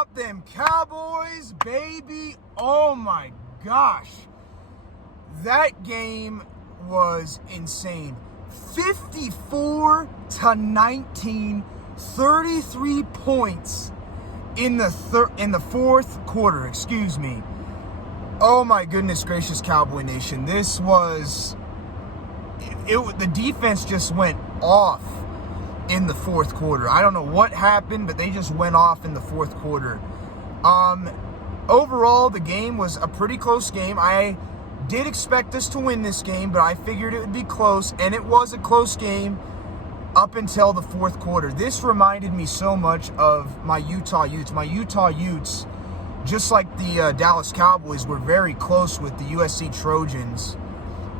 about them Cowboys, baby? Oh my gosh. That game was insane. 54-19, 33 points in the fourth quarter, excuse me. Oh my goodness gracious, Cowboy Nation. This was the defense just went off in the fourth quarter. I don't know what happened, but they just went off in the fourth quarter. Overall, the game was a pretty close game. I did expect us to win this game, but I figured it would be close, and it was a close game up until the fourth quarter. This reminded me so much of my Utah Utes. My Utah Utes, just like the Dallas Cowboys, were very close with the USC Trojans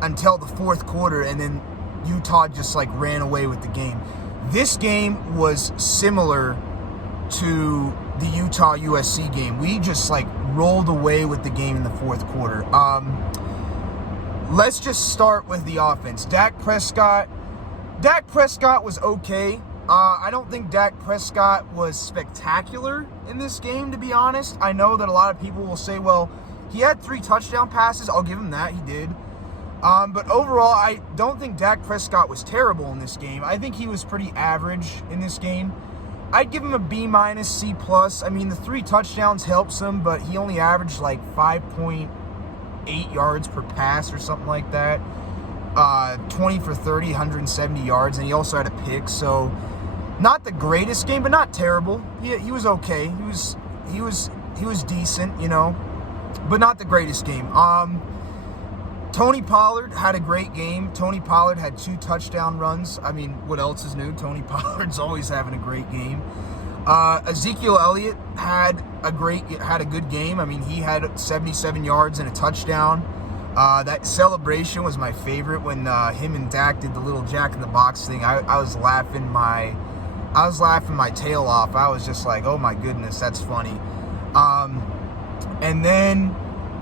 until the fourth quarter, and then Utah just ran away with the game. This game was similar to the Utah USC game. We just rolled away with the game in the fourth quarter. Let's just start with the offense. Dak Prescott was okay. I don't think Dak Prescott was spectacular in this game, to be honest. I know that a lot of people will say, well, he had 3 touchdown passes. I'll give him that. He did. But overall, I don't think Dak Prescott was terrible in this game. I think he was pretty average in this game. I'd give him a B-, C+. I mean, the 3 touchdowns helps him, but he only averaged 5.8 yards per pass or something like that. 20 for 30, 170 yards, and he also had a pick. So, not the greatest game, but not terrible. He was okay. He was decent, but not the greatest game. Tony Pollard had a great game. Tony Pollard had 2 touchdown runs. I mean, what else is new? Tony Pollard's always having a great game. Ezekiel Elliott had a good game. I mean, he had 77 yards and a touchdown. That celebration was my favorite when him and Dak did the little Jack in the Box thing. I was laughing my tail off. I was just like, oh my goodness, that's funny. And then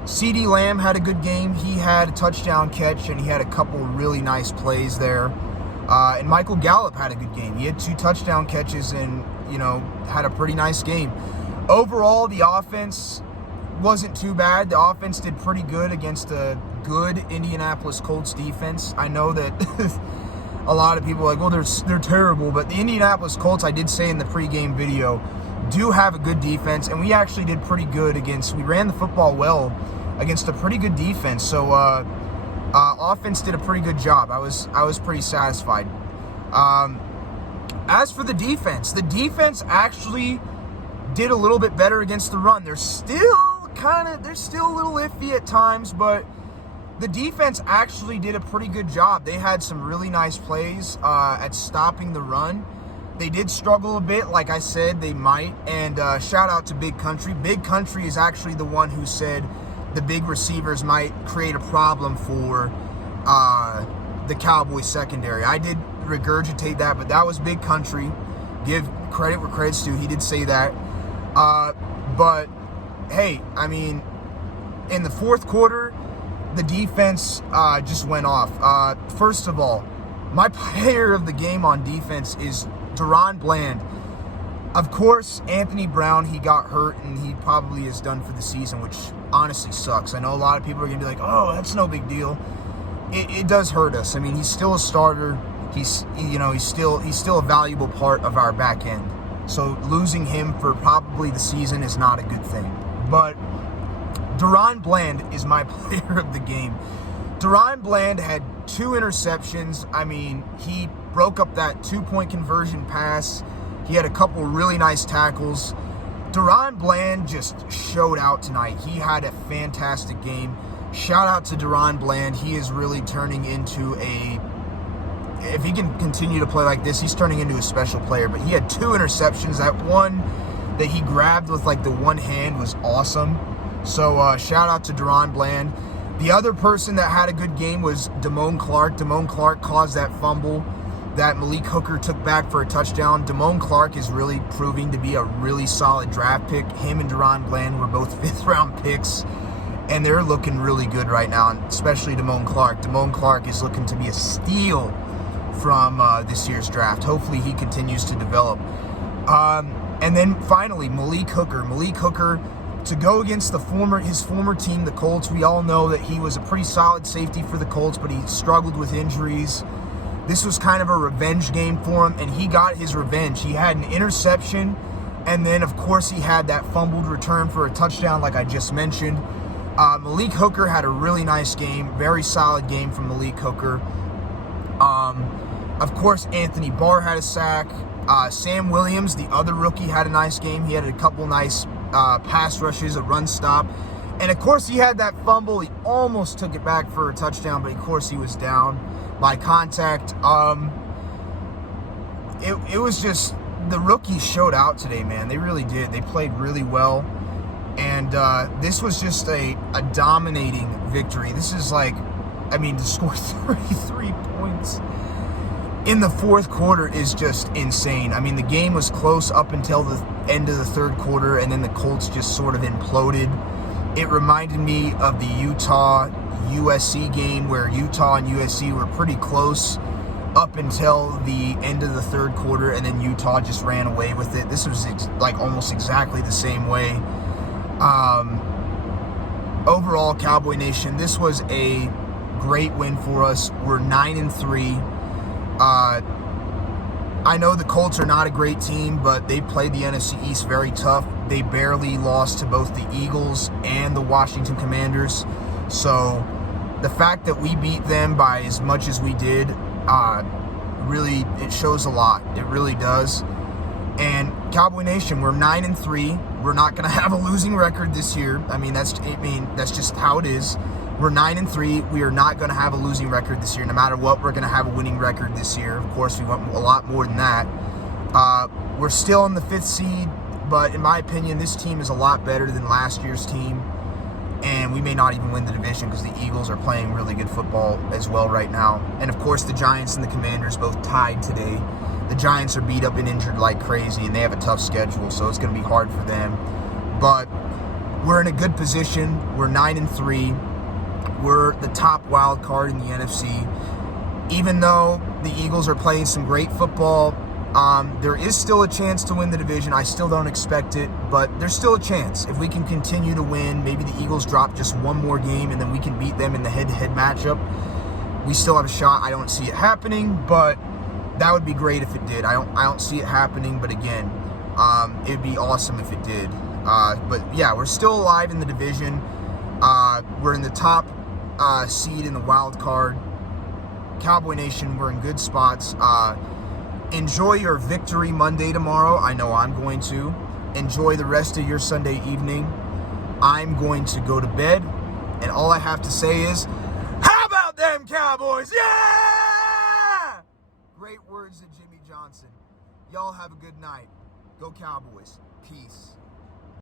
CeeDee Lamb had a good game. He had a touchdown catch, and he had a couple really nice plays there. And Michael Gallup had a good game. He had 2 touchdown catches and, had a pretty nice game. Overall, the offense wasn't too bad. The offense did pretty good against a good Indianapolis Colts defense. I know that a lot of people are like, well, they're terrible. But the Indianapolis Colts, I did say in the pregame video, do have a good defense, and we actually did pretty good we ran the football well against a pretty good defense. So offense did a pretty good job. I was pretty satisfied. As for the defense actually did a little bit better against the run. They're still a little iffy at times, but the defense actually did a pretty good job. They had some really nice plays at stopping the run. They did struggle a bit, like I said, they might. And shout out to Big Country. Big Country is actually the one who said the big receivers might create a problem for the Cowboys secondary. I did regurgitate that, but that was Big Country. Give credit where credit's due. He did say that. But, hey, I mean, in the fourth quarter, the defense just went off. First of all, my player of the game on defense is Deron Bland. Of course, Anthony Brown, he got hurt, and he probably is done for the season, which honestly sucks. I know a lot of people are going to be like, oh, that's no big deal. It does hurt us. I mean, he's still a starter. He's still a valuable part of our back end. So losing him for probably the season is not a good thing. But Deron Bland is my player of the game. Deron Bland had 2 interceptions. I mean, he broke up that 2-point conversion pass. He had a couple really nice tackles. Deron Bland just showed out tonight. He had a fantastic game. Shout out to Deron Bland. He is really turning into if he can continue to play like this, he's turning into a special player. But he had 2 interceptions. That one that he grabbed with the one hand was awesome. So shout out to Deron Bland. The other person that had a good game was Damone Clark. Damone Clark caused that fumble that Malik Hooker took back for a touchdown. Damone Clark is really proving to be a really solid draft pick. Him and Deron Bland were both 5th-round picks, and they're looking really good right now, and especially Damone Clark. Damone Clark is looking to be a steal from this year's draft. Hopefully he continues to develop. And then finally, Malik Hooker. Malik Hooker, to go against his former team, the Colts. We all know that he was a pretty solid safety for the Colts, but he struggled with injuries. This was kind of a revenge game for him, and he got his revenge. He had an interception, and then, of course, he had that fumbled return for a touchdown, like I just mentioned. Malik Hooker had a really nice game, very solid game from Malik Hooker. Of course, Anthony Barr had a sack. Sam Williams, the other rookie, had a nice game. He had a couple nice pass rushes, a run stop. And, of course, he had that fumble. He almost took it back for a touchdown, but, of course, he was down by contact. It was just, the rookies showed out today, man. They really did. They played really well. And this was just a dominating victory. This is like, to score 33 points in the fourth quarter is just insane. The game was close up until the end of the third quarter, and then the Colts just sort of imploded. It reminded me of the Utah-USC game where Utah and USC were pretty close up until the end of the third quarter, and then Utah just ran away with it. This was almost exactly the same way. Overall, Cowboy Nation, this was a great win for us. We're 9-3. I know the Colts are not a great team, but they played the NFC East very tough. They barely lost to both the Eagles and the Washington Commanders. So the fact that we beat them by as much as we did, really, it shows a lot. It really does. And Cowboy Nation, we're 9-3. We're not going to have a losing record this year. That's just how it is. We're 9-3. We are not going to have a losing record this year. No matter what, we're going to have a winning record this year. Of course, we want a lot more than that. We're still in the 5th seed, but in my opinion, this team is a lot better than last year's team. And we may not even win the division because the Eagles are playing really good football as well right now. And of course, the Giants and the Commanders both tied today. The Giants are beat up and injured like crazy, and they have a tough schedule, so it's going to be hard for them. But we're in a good position. We're 9-3. We're the top wild card in the NFC. Even though the Eagles are playing some great football, there is still a chance to win the division. I still don't expect it, but there's still a chance. If we can continue to win, maybe the Eagles drop just one more game, and then we can beat them in the head-to-head matchup. We still have a shot. I don't see it happening, but that would be great if it did. I don't see it happening, but again, it would be awesome if it did. But yeah, we're still alive in the division. We're in the top seed in the wild card. Cowboy Nation, we're in good spots. Enjoy your victory Monday tomorrow. I know I'm going to. Enjoy the rest of your Sunday evening. I'm going to go to bed, and all I have to say is, how about them Cowboys? Yeah! Great words of Jimmy Johnson. Y'all have a good night. Go Cowboys. Peace.